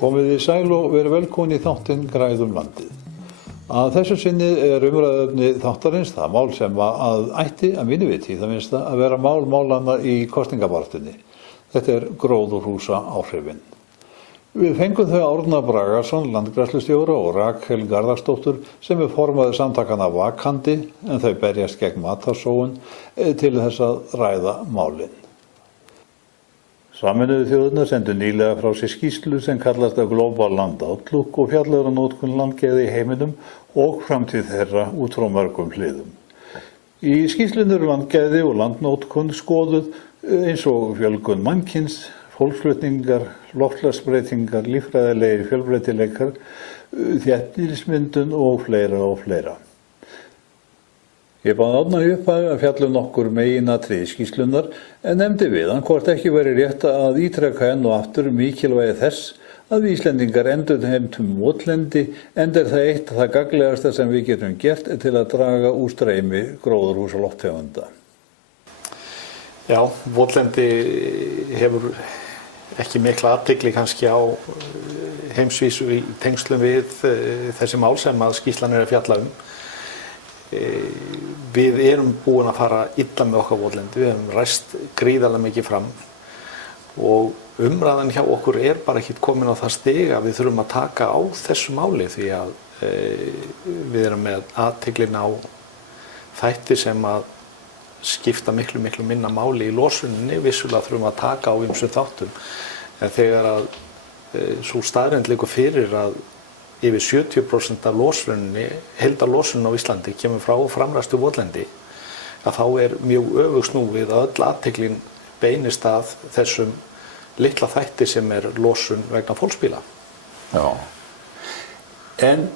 Komið þið sæl og verið velkomin í þáttinn Græðum landið. Að þessu sinni umræðuefni þáttarins það mál sem að ætti að mínu viti það minnsta að vera mál málanna í kosningabaráttunni. Þetta gróðurhúsaáhrifin. Við fengum þau Árna Bragason, landgræðslustjóra og Rakel Garðarsdóttur sem formaður samtakanna Vakandi en þau berjast gegn matarsóun til þess að ræða málin. Sameinuðu þjóðirnar sendu nýlega frá sér skýrslu sem kallast Global Land Outlook og fjallar notkun landgæða í heiminum og framtíð þeirra út frá mörgum hliðum. Í skýrslunni eru landgæði og landnotkun skoðuð eins og fjölgun mannkyns, fólksflutningar, loftslagsbreytingar, líffræðilegir fjölbreytileikar, þéttbýlismyndun og fleira og fleira. Ég bað Árna í upphafi að fjalla nokkur meginatriði skýrslunnar en nefndi við hann hvort ekki væri rétt að ítreka enn og aftur mikilvægi þess að við Íslendingar endurheimtum votlendi enda það eitt það gagnlegasta sem við getum gert til að draga úr streymi gróðurhúsalofttegunda. Já, votlendi hefur ekki mikla athygli kannski á heimsvísu í tengslum við þessi mál sem að skýrslan að fjalla Við erum búin að fara illa með okkar votlendi, við hefum ræst gríðarlega mikið fram og umræðan hjá okkur bara ekki komin á það stig að við þurfum að taka á þessu máli því að við erum með athyglin á þætti sem að skipta miklu minna máli í losuninni, vissulega þurfum að taka á ýmsum þáttum en þegar að sú staðreynd liggur fyrir að yfir 70% af losuninni, heildarlosunin á Íslandi kemur frá framræstu votlendi að þá mjög öfugsnúið að öll athyglin beinist að þessum litla þætti sem losun vegna fólksbíla. Já. En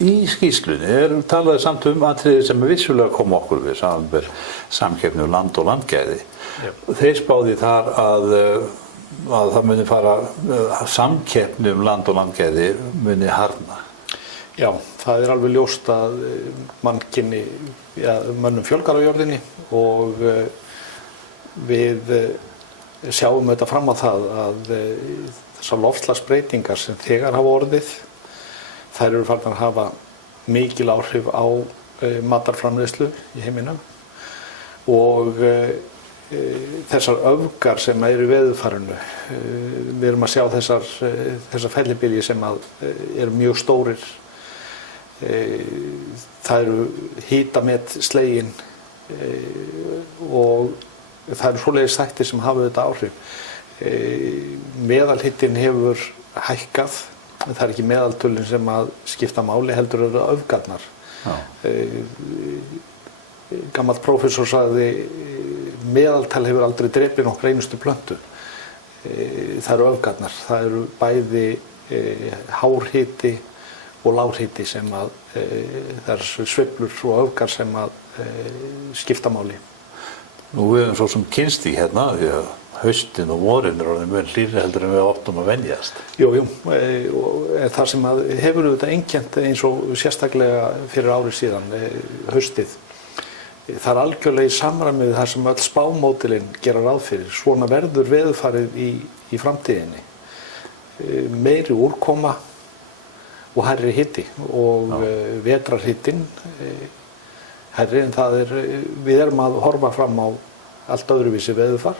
í skýrslunni talaði samt atriði sem vissulega kom okkur við samanber samkeppni land og landgæði. Þeir spáði þar að það muni fara samkeppni land og landgæði muni harðna. Já, það alveg ljóst að mönnum fjölgar á jörðinni og við sjáum þetta fram á það að þessar loftslagsbreytingar sem þegar hafa orðið þær eru farnar að hafa mikil áhrif á matarframleiðslu í heiminum og þessar öfgar sem í veðurfarinu. Við erum að sjá þessar fellibylji sem eru mjög stórir. Það eru hitamet slegin og það eru svoleiðis þættir sem hafa þetta áhrif. Meðalhitinn hefur hækkað, það ekki meðaltölin sem að skipta máli heldur eru öfgarnar. Gamall prófessor sagði meðaltal hefur aldrei drepið nokkra einustu plöntu. Það eru öfgarnar, það eru bæði hár hiti og lágur hiti sem það eru sveiflur og öfgar sem skipta máli. Nú við höfum svo sem kynnst í hérna því að haustin og vorin orðin mjög hlýrri heldur en við áttum að venjast. Jú, það sem hefur auðvitað einkennt eins og sérstaklega fyrir ári síðan, haustið. Það algjörlega í samræmi við það sem öll spámódelin gera ráð fyrir. Svona verður veðurfarið í framtíðinni. Meiri úrkoma og hærri hiti og vetrarhitinn hærri en við erum að horfa fram á allt öðruvísi veðurfar.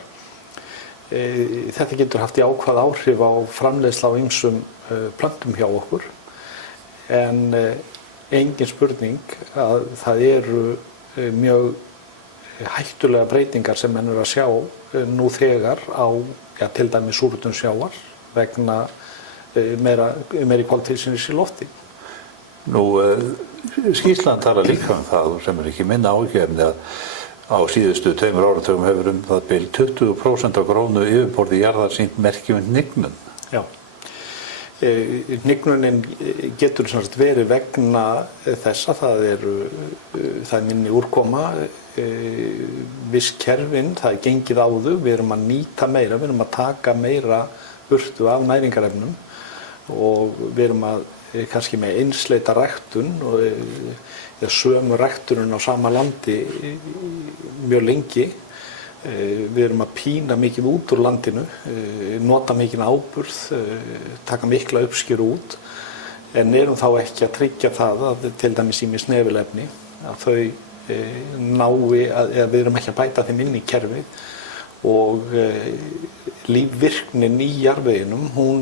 Þetta getur haft jákvæð áhrif á framleiðslu á ýmsum plöntum hjá okkur en engin spurning að það eru mjög hættulega breytingar sem menn eru að sjá nú þegar á til dæmis súrnun sjávar vegna meiri koltvísýrings í lofti. Nú, skýrslan talar líka það sem ekki minna áhyggjuefni að á síðustu 2 áratugum hefur það bil 20% af grónu yfirborði jarðar sýnt merki hnignun. Já. Hnignunin getur verið vegna þess að það minni úrkoma, viss kerfin, það gengið á þau, við erum að nýta meira, við erum að taka meira burtu af næringarefnum og við erum kannski með einsleita ræktun eða sömu ræktunum á sama landi mjög lengi Við erum að pína mikið út úr landinu, nota mikið áburð, taka mikla uppskjöru út, en erum þá ekki að tryggja það að til dæmis ýmis snefilefni að þau eða við erum ekki að bæta þeim inn í kerfið og lífvirknin í jarðveginum, hún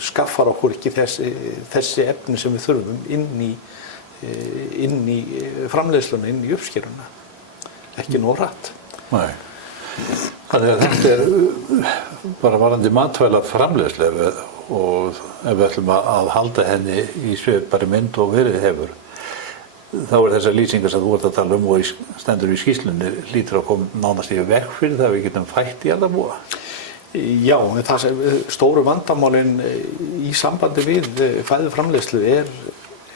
skaffar okkur ekki þessi efni sem við þurfum inn í framleiðsluna, inn í uppskeruna. Ekki nóg hratt. Nei. Þannig að þetta bara varandi matvæla framleiðslu og ef við ætlum að halda henni í svipari mynd og verið hefur, þá þessar lýsingar sem þú ert að tala og stendur í skýrslunni hlýtur að koma nánast í veg fyrir það að við getum fætt jarðarbúa. Já, en það sem stóru vandamálin í sambandi við fæðuframleiðslu er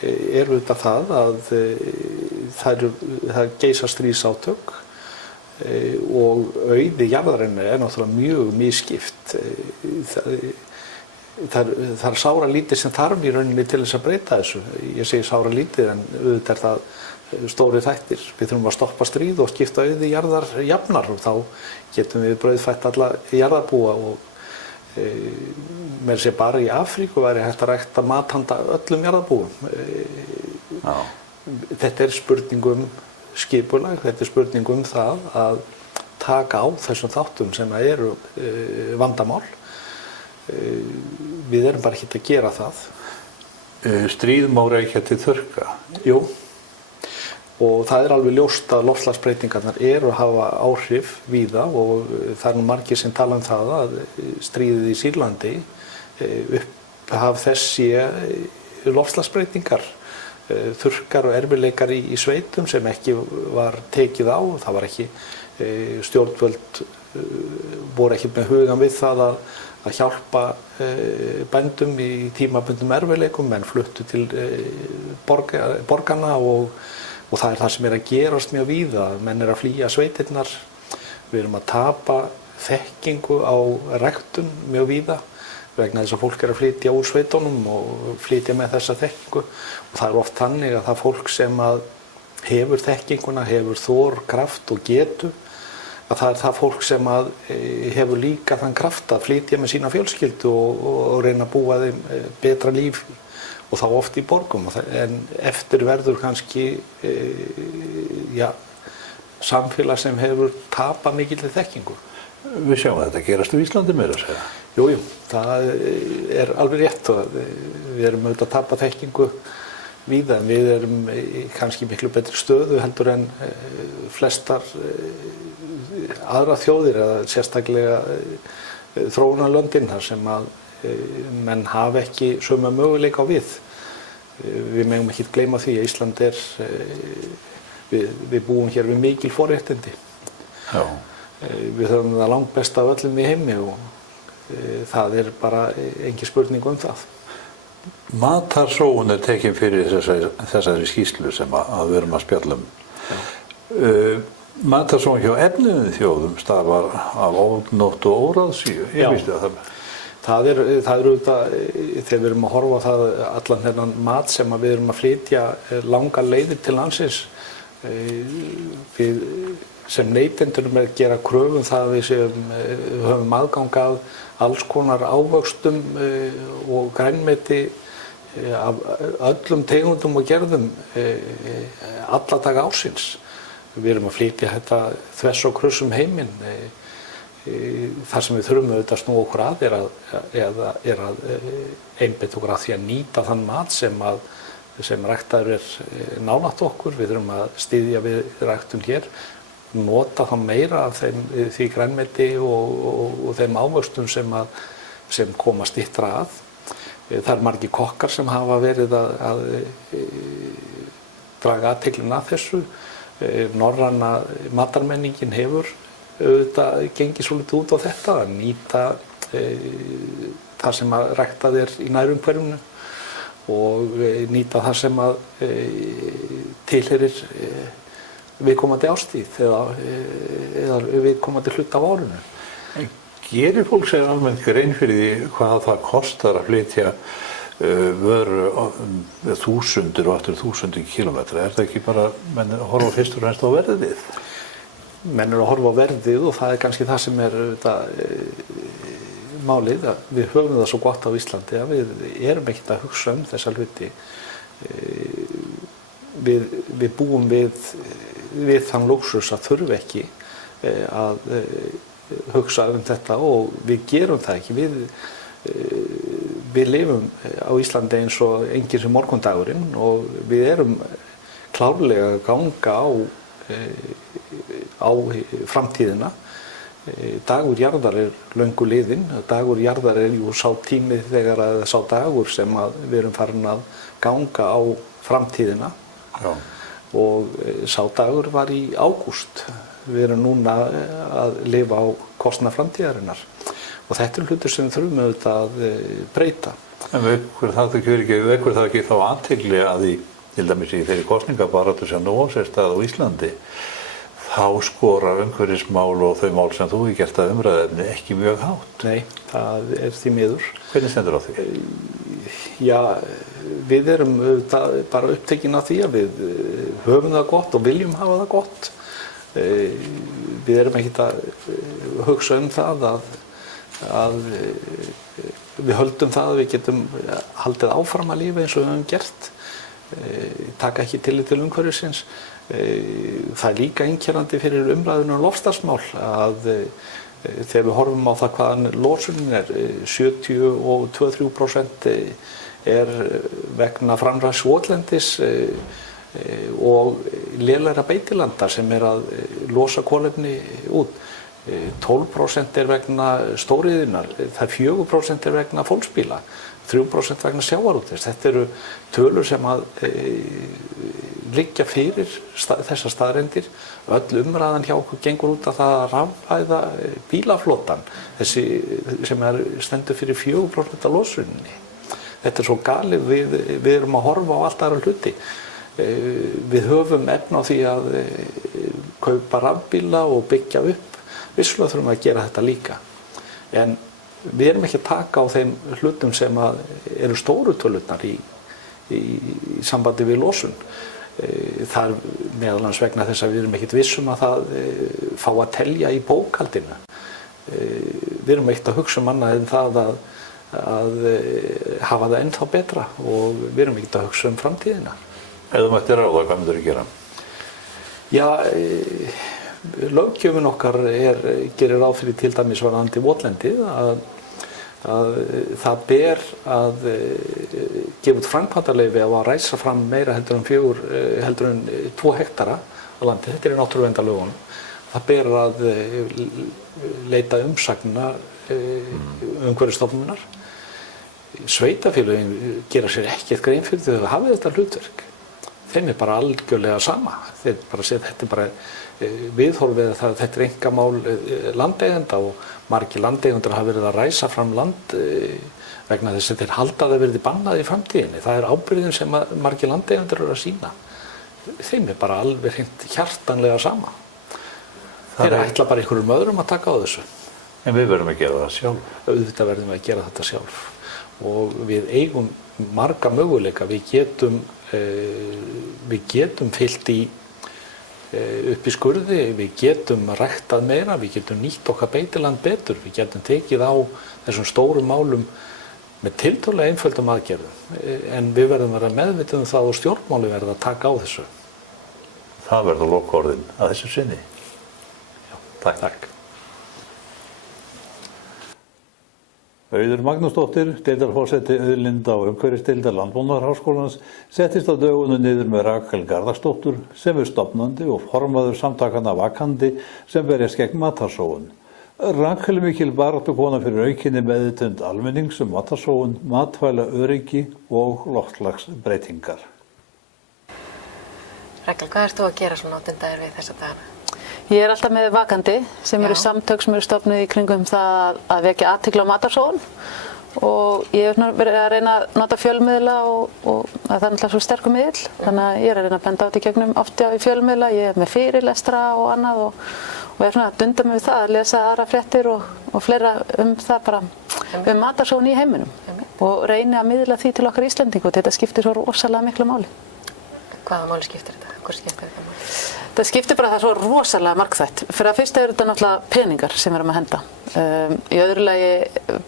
auðvitað það að það geisa stríðsátök og auði jarðarinnar er náttúrulega mjög misskipt. Það er sára lítið sem þarf í rauninni til þess að breyta þessu. Ég segi sára lítið en auðvitað er það stóri þættir. Við þurfum að stoppa stríð og skipta auði jarðar jafnar og þá getum við brauðfætt alla jarðarbúa og með sér bara í Afríku væri hægt að rækta mat handa öllum jarðarbúum. Þetta er spurning skipulag, þetta er spurning það að taka á þessum þáttum sem eru vandamál. Við erum bara ekki að gera það. Stríð má reykja til þurrka. Jú, og það er alveg ljóst að loftslagsbreytingarnar eru að hafa áhrif víða og það er nú margir sem tala það að stríðið í Sýrlandi upphaf þessi loftslagsbreytingar, þurrkar og erfiðleikar í sveitum sem ekki var tekið á, það var ekki stjórnvöld voru ekki með hugan við það að hjálpa bændum í tímabundnum erfiðleikum en fluttu til borganna og það er það sem er að gerast mjög víða, menn er að flýja sveitirnar, við erum að tapa þekkingu á ræktun mjög víða vegna þess að fólk er að flytja úr sveitunum og flytja með þessa þekkingu og það er oft þannig að það fólk sem að hefur þekkinguna, hefur þor, kraft og getu, að það er það fólk sem að hefur líka þann kraft að flytja með sína fjölskyldu og reyna að búa þeim betra líf og þá oft í borgum, en eftir verður kannski samfélag sem hefur tapað mikilli þekkingu. Við sjáum að þetta gerast á Íslandi meira að segja. Jú, það er alveg rétt og við erum auðvitað að tapa þekkingu víða en við erum kannski miklu betri stöðu heldur en flestar aðra þjóðir eða sérstaklega þróunarlöndin þar sem að menn hafa ekki sömu möguleika á við. Við megum ekki gleyma því að Ísland við búum hér við mikil forréttindi. Já. Við höfum það langt best af öllum í heimi og það er bara engin spurning um það. Matarsóun er tekin fyrir þessari skýrslu sem að við erum að spjalla um. Matarsóun hjá efnuðum þjóðum stafar af ofgnótt og óráðsíu. Ég vísti að það. Það er auðvitað, þegar við erum að horfa á það allan þennan mat sem við erum að flytja langar leiðir til landsins. Við sem neytendur erum að gera kröfum það að við höfum aðgang að alls konar ávöxtum og grænmeti af öllum tegundum og gerðum alla daga ársins. Við erum að flytja þetta þvers og kruss heiminn. Það sem við þurfum auðvitað að snúa okkur að er að einbeita okkur að því að nýta þann mat sem ræktaður er nálægt okkur. Við þurfum að styðja við ræktun hér, nota þá meira af því grænmeti og þeim ávöxtum sem koma styttra að. Það eru margir kokkar sem hafa verið að draga athyglina að þessu. Norræna matarmenningin hefur auðvitað gengið svolítið út á þetta að nýta það sem að ræktað er í nærumhverfinu og nýta það sem að tilheyrir viðkomandi árstíð eða viðkomandi hluta af árinu. Gerir fólk sér almennt grein fyrir því hvað það kostar að flytja vöru þúsundir og aftur þúsundir kílómetra? Er það ekki bara, menn horfa fyrst og fremst á verðið? menn eru að horfa á verðið og það kannski það sem málið, að við höfum það svo gott á Íslandi að við erum ekkert að hugsa þessa hluti. Við búum við þann lúxus að þurfa ekki að hugsa þetta og við gerum það ekki. Við lifum á Íslandi eins og enginn sem morgundagurinn og við erum klárlega að ganga á framtíðina. Dagur jarðar löngu liðinn, dagur jarðar jú sá tími þegar sá dagur sem við erum farin að ganga á framtíðina. Já. Og sá dagur var í ágúst. Við erum núna að lifa á kostnað framtíðarinnar og þetta hlutur sem við þurfum auðvitað að breyta. En vekur það ekki þá athygli að til dæmis í þeirri kosningabaráttu sem nú á sér stað á Íslandi þá skora umhverfismál og þau mál sem þú hefur gert að umræðefni ekki mjög hátt? Nei, það því miður. Hvernig stendur á því? Já, við erum bara upptekin af því að við höfum það gott og viljum hafa það gott. Við erum ekkert að hugsa það að við höldum það að við getum haldið áfram að lífa eins og við höfum gert. Taka ekki tillit til umhverfisins. Það líka einkennandi fyrir umræðuna loftslagsmál að þegar við horfum á það hvaðan losunin 72-3% vegna framræsts votlendis og lélegra beitilanda sem að losa kolefni út. 12% vegna stóriðjunnar, það 4% vegna fólksbíla, 3% vegna sjávarútvegs. Þetta eru tölur sem að liggja fyrir þessar staðreyndir. Öll umræðan hjá okkur gengur út af það að rafvæða bílaflotan, þessi sem stendur fyrir 4% af losuninni. Þetta svo galið, við erum að horfa á allt aðra hluti. Við höfum efni á því að kaupa rafbíla og byggja upp. Vissulega þurfum við að gera þetta líka. En við erum ekki að taka á þeim hlutum sem eru stóru tölurnar í sambandi við losun. Það meðal annars vegna þess að við erum ekkert vissum að það fá að telja í bókhaldinu. Við erum ekkert að hugsa annað en það að hafa það ennþá betra og við erum ekkert að hugsa framtíðina. Ef þú mættir ráða, hvað myndir þú gera? Já, löggjöfin okkar gerir ráð fyrir til dæmis varðandi votlendið að það ber að gefa út framkvæmdaleyfi á að ræsa fram meira heldur en 2 hektara á landi. Þetta í náttúruverndarlögunum. Það ber að leita umsagna Umhverfisstofnunar. Sveitarfélögin gera sér ekkert grein fyrir þau hafið þetta hlutverk. Þeim bara algjörlega sama. Þeir bara segja þetta bara viðhorfið að þetta einkamál landeigenda og margir landeigendur hafa verið að ræsa fram land vegna þess að þeir halda að það verði bannað í framtíðinni. Það ábyrgðin sem margir landeigendur eru að sýna. Þeim bara alveg hreint hjartanlega sama. Þeir ætla bara einhverjum öðrum að taka á þessu. En við verðum að gera það sjálf. Auðvitað verðum við að gera þetta sjálf. Og við eigum marga möguleika. Við getum fyllt upp í skurði, við getum ræktað meira, við getum nýtt okkar beitiland betur, við getum tekið á þessum stórum málum með tiltölulega einföldum aðgerðum. En við verðum að vera meðvituð það og stjórnmáli verða að taka á þessu. Það verður lokaorðin að þessu sinni. Já, takk. Auður Magnúsdóttir, deildarforseti auðlinda og umhverfisdeildar Landbúnaðarháskólans, settist á dögunum niður með Rakel Garðarsdóttur sem stofnandi og formaður samtakanna Vakandi sem berjast gegn matarsóun. Rakel mikil baráttukona fyrir aukinni meðvitund almennings matarsóun, matvælaöryggi og loftslagsbreytingar. Rakel, hvað ert þú að gera svona áttundagur við þessa dagana? Ég alltaf með Vakandi sem eru samtök sem eru stofnuð í kringum það að vekja athygli á matarsóun og ég hef verið að reyna að nota fjölmiðla og það er náttúrulega svo sterkur miðill þannig að ég er að reyna að benda á þetta í gegnum oft í fjölmiðla, ég er með fyrirlestra og annað og ég er svona að dunda mig við það að lesa aðra fréttir og fleira það bara matarsóun í heiminum og reyni að miðla því til okkar Íslendinga og þetta skiptir svo rosalega miklu máli. Hvaða máli skiptir þetta? Hvað skiptir þetta máli? Það skiptir bara það svo rosalega margþætt. Fyrir að fyrsta þetta náttúrulega peningar sem við erum að henda. Í öðru lagi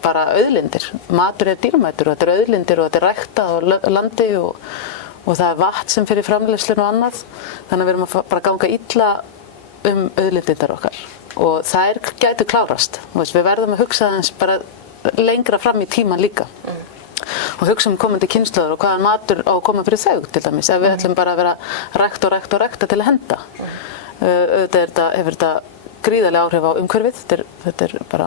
bara auðlindir. Matur dýrmætur og þetta auðlindir og þetta ræktað á landi og það vatn sem fyrir framleiðslun og annað. Þannig að við erum að bara ganga illa auðlindirnar okkar. Og þær gætu klárast. Við verðum að hugsa aðeins bara lengra fram í tíman líka. Og hugsa komandi kynslóður og hvaðan matur á að koma fyrir þau til dæmis. Ef við ætlum bara að vera rækta til að henda. Auðvitað hefur þetta gríðarlega áhrif á umhverfið. Þetta er bara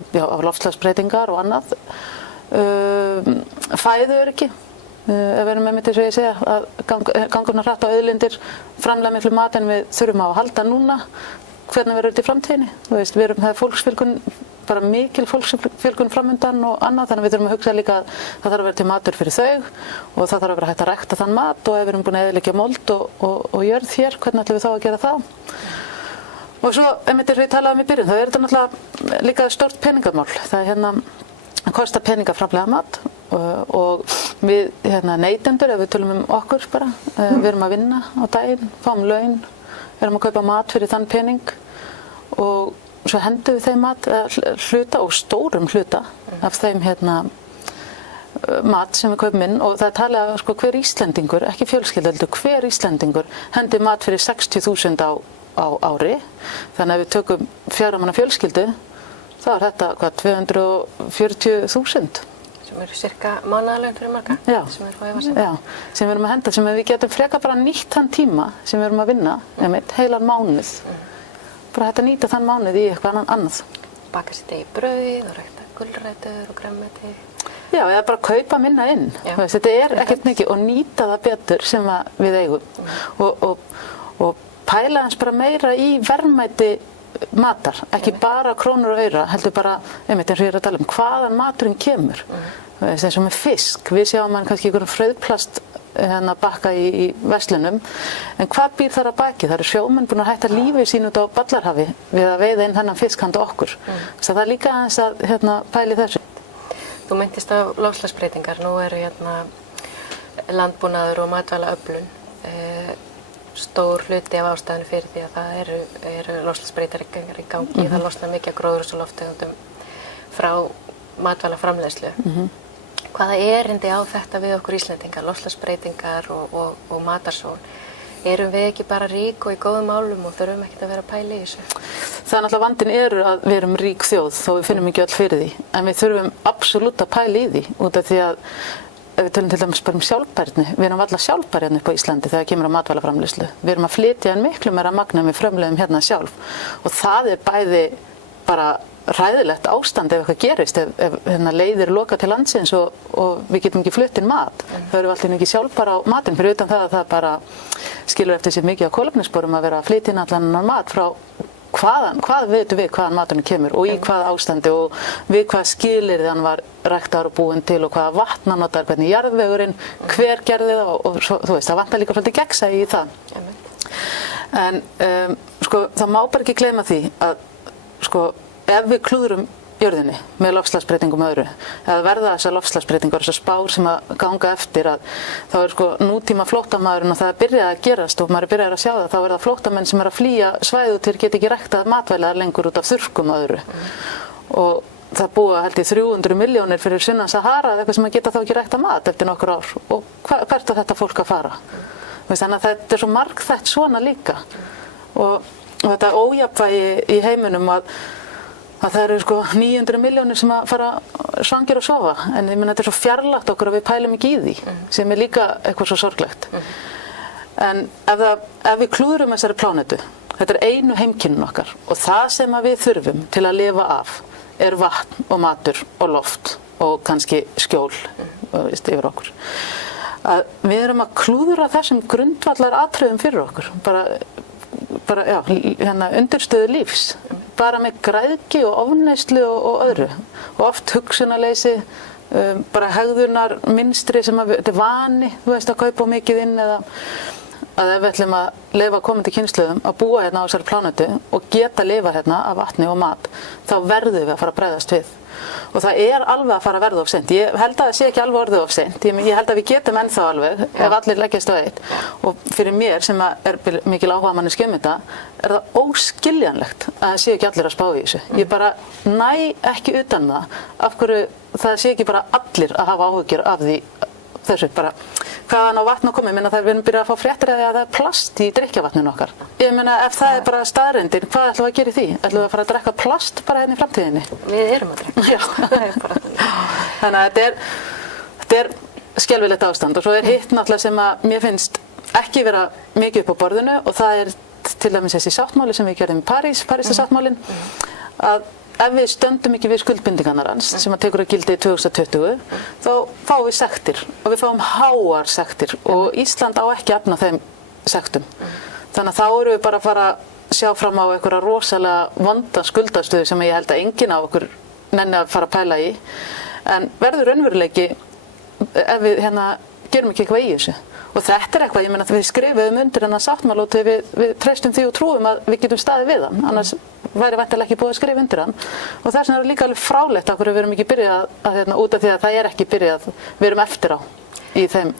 á loftslagsbreytingar og annað. Fæðuöryggi. Ef við erum einmitt eins og ég segja að gangurna hratt á auðlindir, framlega miklu mat en við þurfum á að halda núna. Hvernig verður þetta í framtíðinni? Við erum það fólksfjölgun, bara mikil fólksfjölgun framundan og annað, þannig að við þurfum að hugsa líka að það þarf að vera til matur fyrir þau og það þarf að vera hægt að rækta þann mat og ef við erum búin að eyðileggja mold og jörð hér, hvernig ætlum við þá að gera það? Og svo, einmitt eins og ég talaði í byrjun, þá er þetta náttúrulega líka stórt peningamál. Það kostar peninga að framleiða mat og við neytendur, ef við tölum okkur bara, við erum að vinna á daginn, fáum laun, erum að kaupa mat fyrir þann pening og svo hendum við þeim mat, hluta og stórum hluta af þeim mat sem við kaupum inn og það er talið að hver Íslendingur, ekki fjölskylda heldur, hver Íslendingur hendi mat fyrir 60.000 á ári. Þannig að við tökum 4 manna fjölskyldu, þá er þetta 240.000. Sem eru cirka mánaðarlaun fyrir marga. Já, sem sem við erum að henda, sem við getum frekar bara nýtt þann tíma sem við erum að vinna, heilan mánuð. Bara hægt að nýta þann mánuð í eitthvað annað. Baka sér degi brauð og rækta gulrætur og grænmeti. Já, eða bara kaupa minna inn. Þetta er ekkert mikið og nýta það betur sem við eigum. Og pæla eins bara meira í verðmæti matar, ekki bara krónur og aura, heldur bara, eins og ég er að tala hvaðan maturinn kemur. Eins og með fisk, við sjáum hann kannski einhverjum frauðplast bakka í verslunum, en hvað býr þar að baki? Það eru sjómenn búin að hætta lífi sín út á Ballarhafi við að veiða inn þennan fisk handa okkur. Það er líka aðeins að pæli þessu. Þú myndist á loftslagsbreytingar, nú eru landbúnaður og matvælaöflun stór hluti af ástæðinu fyrir því að það eru loftslagsbreytingar í gangi, það losnar mikið af gróðurhúsalofttegundum frá matvælaframleiðslu. Hvaða erindi á þetta við okkur Íslendingar, loftslagsbreytingar og matarsóun? Erum við ekki bara rík og í góðum málum og þurfum ekkert að vera að pæla í þessu? Það náttúrulega vandinn að við erum rík þjóð þó við finnum ekki öll fyrir því. En við þurfum absolutt að pæla í því út af því að ef við tölum til dæmis bara sjálfbærni, við erum varla sjálfbæri upp á Íslandi þegar kemur á matvælaframleiðslu. Við erum að flytja miklu meira magn en við framleiðum sjálf og það er bæði bara hræðilegt ástand ef eitthvað gerist, ef leiðir loka til landsins og við getum ekki flutt inn mat. Það eru alltaf ekki sjálfbæra á matinn fyrir utan það að það bara skilur eftir sér mikið á kolefnissporum að vera að flytja inn allan annan mat frá hvað veitum við hvaðan maturinn kemur og í hvaða ástandi og við hvaða skilyrði hann var ræktaður og búinn til og hvaða vatn hann notar, hvernig jarðvegurinn, hver gerði það og svo, þú veist, það vantar líka svolítið gegnsæi í það. En það má bara ekki gleyma því að ef við klúðrum jörðinni með loftslagsbreytingum öðru, eða verða þessar loftslagsbreytingar, þessar spár sem að ganga eftir þá er nútíma flóttamaðurinn og það er byrjað að gerast og maður er byrjað að sjá það, þá er það flóttamenn sem er að flýja svæðu til geta ekki ræktað matvælaðar lengur út af þurrkum öðru. Og það búa held ég 300 milljónir fyrir sunnan Sahara eða eitthvað sem að geta þá ekki ræktað mat eftir nokkur ár. Og hvert á þetta fólk að fara? Þannig að þetta er svo margþætt svona líka. Og þetta ójafnvægi í heiminum að það eru 900 milljónir sem að fara svangir og sofa, en ég meina þetta er svo fjarlægt okkur að við pælum ekki í því, sem er líka eitthvað svo sorglegt. En ef við klúðrum þessari plánetu, þetta er einu heimkynnun okkar og það sem að við þurfum til að lifa af er vatn og matur og loft og kannski skjól yfir okkur. Að við erum að klúðra þessum grundvallar atriðum fyrir okkur, bara undirstöðu lífs. Bara með græðgi og ofneyslu og öðru og oft hugsunarleysi, bara hegðunar mynstri sem þetta er vani, þú veist, að kaupa mikið inn eða að ef við ætlum að leyfa komandi kynslóðum að búa hérna á þessari plánetu og geta lifa hérna af vatni og mat, þá verðum við að fara að bregðast við. Og það alveg að fara að verða of seint. Ég held að það sé ekki alveg orðið of seint. Ég held að við getum ennþá alveg ef allir leggjast á eitt. Og fyrir mér sem er mikil áhuga manni þetta, það óskiljanlegt að það sé ekki allir að spá í þessu. Ég bara næ ekki utan það af hverju það sé ekki bara allir að hafa áhyggjur af því þessu bara hvaðan á vatn að koma. Ég meina það við erum byrjað að fá fréttir að það er plast í drykkjarvatninu okkar. Ég meina ef það er bara staðreyndin, hvað ætlum við að gera í því? Ætlum við að fara að drekka plast bara hérna í framtíðinni? Við erum að drekka. Já. Það er bara þannig. Þannig að þetta er skelfilegt ástand og svo er hitt náttúrulega sem að mér finnst ekki vera mikið upp á borðinu og það er til dæmis þessi sáttmáli sem við gerðum í Parísarsáttmálinn að ef við stöndum ekki við skuldbindingarnar hans sem að tekur að gildi í 2020 þá fáum við sektir og við fáum háar sektir og Ísland á ekki að efna þeim sektum. Þannig að þá erum við bara að fara að sjá fram á einhverja rosalega vonda skuldastöðu sem ég held að enginn á okkur nenni að fara að pæla í. En verður raunveruleiki ef við gerum ekki eitthvað í þessu. Og þetta er eitthvað, ég meina að við skrifum undir hennar sáttmála og við treystum því og trúum að við getum staðið við hann, annars væri væntanlega ekki búið að skrifa undir hann. Og þess vegna er líka alveg frálegt af hverju við erum ekki byrjað að út af því að það er ekki byrjað, við erum eftir á í þeim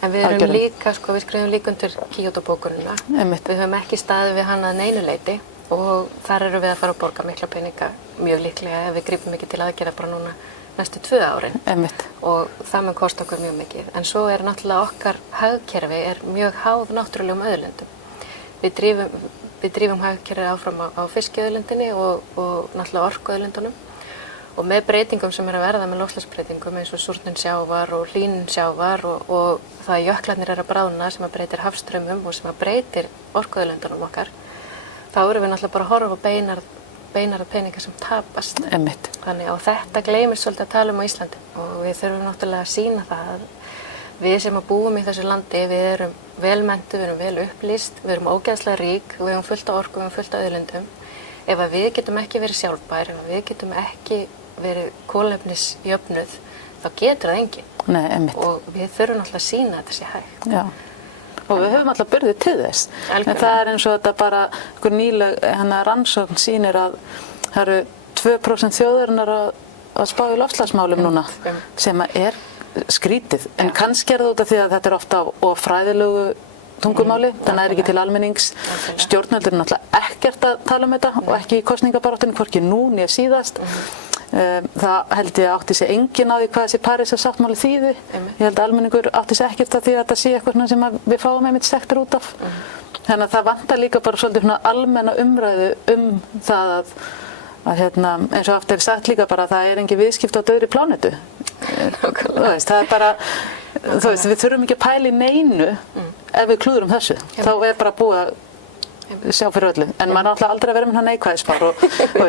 En við erum aðgerðum. líka, við skrifum líka undir Kyoto-bókunina. Við höfum ekki staðið við hann að neinu leyti og þar erum við að fara að borga mikla peninga mjög líklega ef við grípum ekki til aðgerða bara núna næstu 2 árin. Og það mun kosta okkur mjög mikið. En svo er náttúrulega okkar hagkerfi er mjög háð náttúrulegum auðlindum. Við drífum hagkerfið áfram á fiskiauðlindinni og náttúrulega orkuauðlindunum. Og með breytingum sem er að verða með loftslagsbreytingum eins og súrnun sjávar og hlýnun sjávar og það að jöklarnir eru að bráðna sem að breytir hafstraumum og sem að breytir orkuauðlindunum okkar, þá erum við náttúrulega bara að horfa á beinar peningar sem tapast. Þannig að þetta gleymist svolítið að tala um á Íslandi og við þurfum náttúrulega að sýna það að við sem að búum í þessu landi, við erum vel menntuð, við erum vel upplýst, við erum ógeðslega rík, við erum fullt af orku, við erum fullt af auðlindum. Ef að við getum ekki verið sjálfbær, ef að við getum ekki verið kolefnisjöfnuð, þá getur það enginn. Og við þurfum náttúrulega að sýna að þetta sé hægt. Já. Og við höfum alltaf burði til þess. En það er eins og þetta bara, einhver nýleg rannsókn sýnir að það eru 2% þjóðarinnar að spá í loftslagsmálum núna, sem er skrítið. En kannski er það út af því að þetta er ofta á fræðilegu tungumáli, þannig að það er ekki til almennings. Stjórnvöld eru náttúrulega ekkert að tala um þetta og ekki í kosningabaráttunni, hvorki nú né síðast. Það held ég átti sig enginn á því hvað þessi Parísarsáttmáli þýði. Ég held að almenningur átti sig ekkert að því að þetta sé eitthvað sem við fáum einmitt sektir út af. Þannig að það vantar líka bara svolítið almenna umræðu það að eins og aftur er sagt líka bara að það er engin viðskipti á dauðri plánetu. Það er bara, við þurfum ekki að pæla í neinu ef við klúðurum þessu. Þá er bara búið að sjá fyrir öllu, en maður er alltaf aldrei að vera með neikvæðisspár og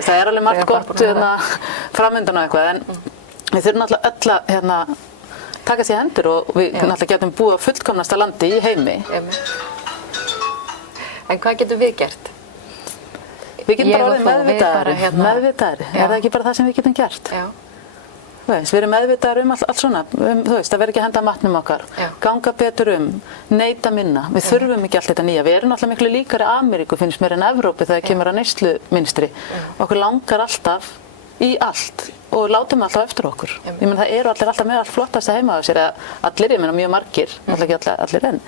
það er alveg margt gott framöndan og eitthvað, en við þurfum alltaf öll að taka sér hendur og við alltaf getum búið á fullkomnasta landi í heimi. En hvað getum við gert? Við getum bara orðið meðvitaðri, er það ekki bara það sem við getum gert? Já. Við erum meðvitaðar allt svona, það verður ekki að henda matnum okkar, ganga betur neita minna, við þurfum ekki allt þetta nýja, við erum alltaf miklu líkari Ameríku finnst mér en Evrópu þegar kemur að neysluminstri, okkur langar alltaf í allt og látum alltaf eftir okkur. Ég meina það eru alltaf með allt flottasta heima á sér, allir, ég meina mjög margir, alltaf ekki allir en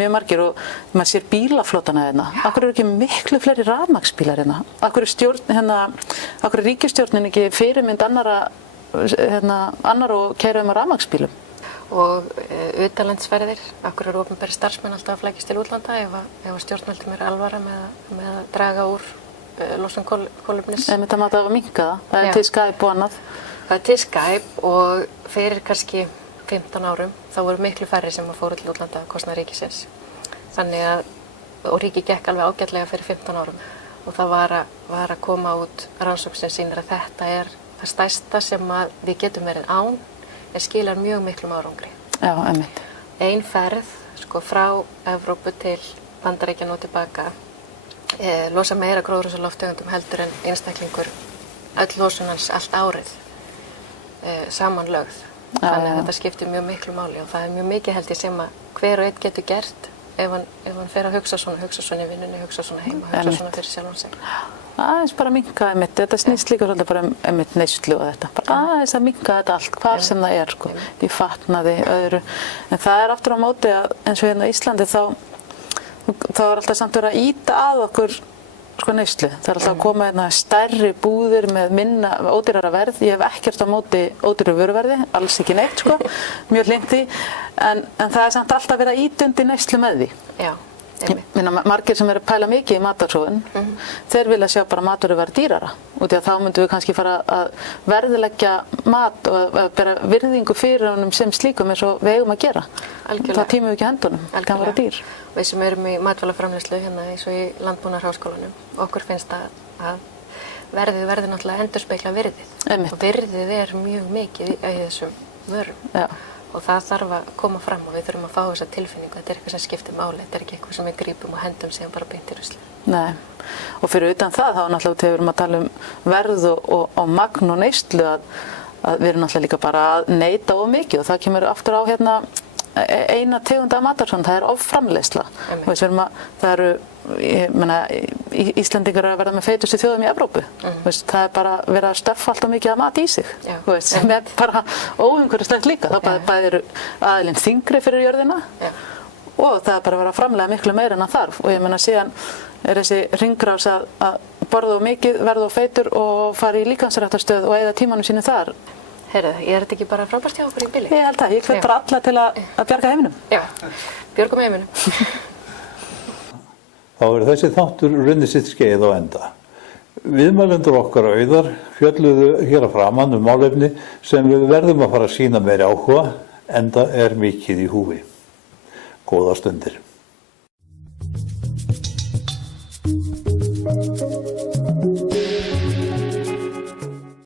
mjög margir og maður sér bílaflotana hérna, akkur eru ekki miklu fleiri rafmagnsbílar hérna, akkur er ríkisstjórnin ekki fyrirmynd annar og keyra um rafmagnsbílum. Og utanlandsferðir, akkur eru opinberir starfsmenn alltaf að flækjast til útlanda ef stjórnvöldum er alvara með að draga úr losun kolefnis. Þetta mátti að minnka það er til Skype og annað. Það er til Skype og fyrir kannski 15 árum þá voru miklu færri sem fóru til útlanda kostnað ríkisins. Þannig að ríki gekk alveg ágætlega fyrir 15 árum og það var að koma út rannsókn sem sýnir að þetta er það stærsta sem við getum verið án skilar mjög miklum árangri. Já, einmitt. Ein ferð frá Evrópu til Bandaríkjanna og tilbaka losa meira gróðurhúsalofttegundum heldur en einstaklingur öll losun hans allt árið samanlögð. Þannig að þetta skiptir mjög miklu máli og það er mjög mikið held ég sem að hver og einn getur gert ef hann fer að hugsa svona í vinnunni, hugsa svona heima, hugsa svona fyrir sjálfan sig. Aðeins bara minnka einmitt, þetta snýst líka svolítið bara einmitt neyslu og þetta, bara aðeins að minnka þetta allt, hvar sem það er sko, í fatnaði, öðru, en það er aftur á móti að eins og hérna í Íslandi þá er alltaf samt verið að ýta að okkur sko neyslu, það er alltaf að koma hérna stærri búðir með minna ódýrara verð, ég hef ekkert á móti ódýru vöruverði, alls ekki neitt sko, mjög hlynnt því, en það er samt alltaf verið að ýta undir neyslu með því. Já. Margir sem eru að pæla mikið í matarsóun, þeir vilja sjá bara maturinn vera dýrara út í að þá myndum við kannski fara að verðileggja mat og að bera virðingu fyrir honum sem slíkum eins og við eigum að gera. Algjörlega. Það tímum við ekki hendunum, það kann vera dýr. Við sem erum í matvælaframleiðslu hérna eins og í Landbúnaðarháskólanum, okkur finnst að verðið verður náttúrulega endurspegla virðið. Einmitt. Og virðið er mjög mikið í þessum vörum. Já. Og það þarf að koma fram og við þurfum að fá þessa tilfinningu. Þetta er eitthvað sem skiptir máli, þetta er ekki eitthvað sem við grípum og hendum sem bara beint í rusli. Nei, og fyrir utan það þá náttúrulega þegar við erum að tala verð og magn og neyslu að við erum náttúrulega líka bara að neyta of mikið og það kemur aftur á hérna eina tegund af matarsóun, það er offramleiðsla. Það eru, ég meina, Íslendingar eru að verða með feitustu þjóðum í Evrópu. Það er bara verið að stöffa alltaf mikið af mat í sig, sem er bara óumhverfislegt líka. Það bæði eru aðilinn þyngri fyrir jörðina og það er bara verið að framleiða miklu meira en það þarf. Og ég meina síðan er þessi hringrás að borða of mikið, verða of feitur og fara í líkamsræktarstöð og eyða tímanum sínu þar. Heyrðu, ég er þetta ekki bara frábært hjá okkur í bili? Ég held að, ég hvet bara alla til að bjarga heiminum. Já, björgum heiminum. Þá er þessi þáttur runnið sitt skeið á enda. Viðmælendur okkar Auðar fjölluðu hér að framan málefni sem við verðum að fara að sýna meiri áhuga, enda er mikið í húfi. Góðar stundir.